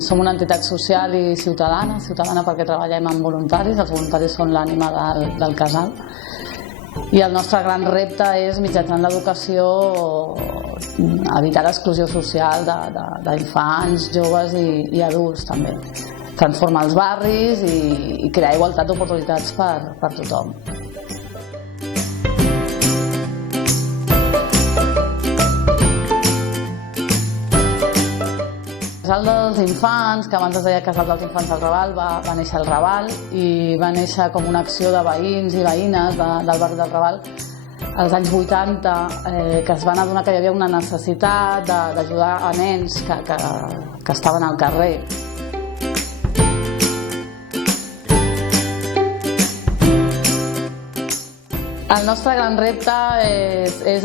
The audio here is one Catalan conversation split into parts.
Som una entitat social i ciutadana perquè treballem amb voluntaris, els voluntaris són l'ànima del casal. I el nostre gran repte és, mitjançant l'educació, evitar l'exclusió social d'infants, joves i adults també. Transformar els barris i crear igualtat d'oportunitats per tothom. El Casal dels Infants, que abans es deia Casal dels Infants del Raval, va néixer al Raval i va néixer com una acció de veïns i veïnes del barri del Raval als anys 80, que es van adonar que hi havia una necessitat d'ajudar a nens que estaven al carrer. El nostre gran repte és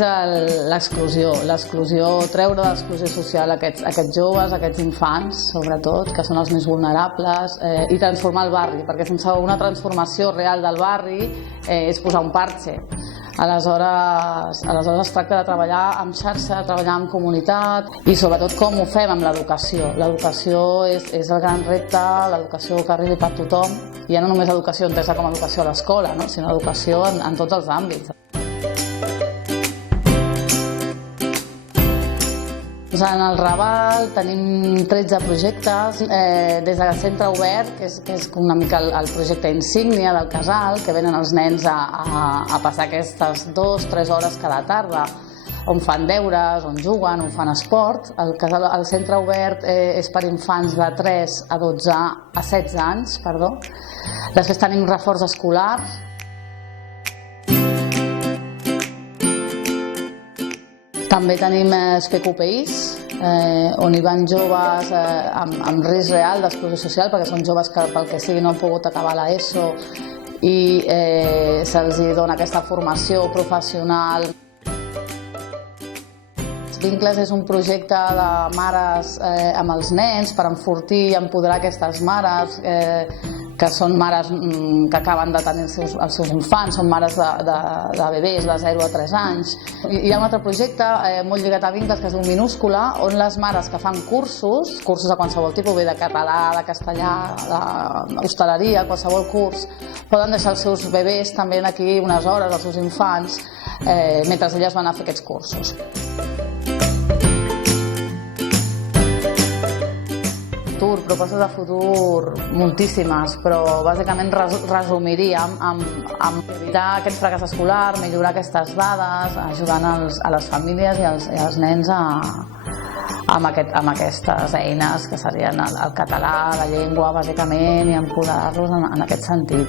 l'exclusió, treure de l'exclusió social aquests joves, aquests infants, sobretot, que són els més vulnerables, i transformar el barri, perquè sense una transformació real del barri és posar un parche. Aleshores es tracta de treballar en xarxa, treballar en comunitat i sobretot com ho fem amb l'educació. L'educació és el gran repte, l'educació que arribi per tothom, i ja no només educació entesa com a educació a l'escola, sinó educació en tots els àmbits. En el Raval tenim 13 projectes, des del centre obert, que és una mica el projecte insígnia del casal, que venen els nens a passar aquestes 2-3 hores cada tarda, on fan deures, on juguen, on fan esport. El centre obert és per infants de 3 a 16 anys. Després tenim reforç escolar. També tenim PQPIs, on hi van joves amb risc real d'exclusió social, perquè són joves que pel que sigui no han pogut acabar l'ESO i se'ls dona aquesta formació professional. Vincles és un projecte de mares amb els nens per enfortir i empoderar aquestes mares que són mares que acaben de tenir els seus infants, són mares de bebès de 0 a 3 anys. Hi ha un altre projecte molt lligat a Vincles que es diu Minúscula, on les mares que fan cursos de qualsevol tipus, bé de català, de castellà, d'hostaleria, qualsevol curs, poden deixar els seus bebès també aquí unes hores, els seus infants, mentre elles van a fer aquests cursos. Propostes de futur moltíssimes, però bàsicament resumiríem amb evitar aquest fracàs escolar, millorar aquestes dades, ajudant a les famílies i als nens amb aquestes eines que serien el català, la llengua, bàsicament, i empoderar-los en aquest sentit.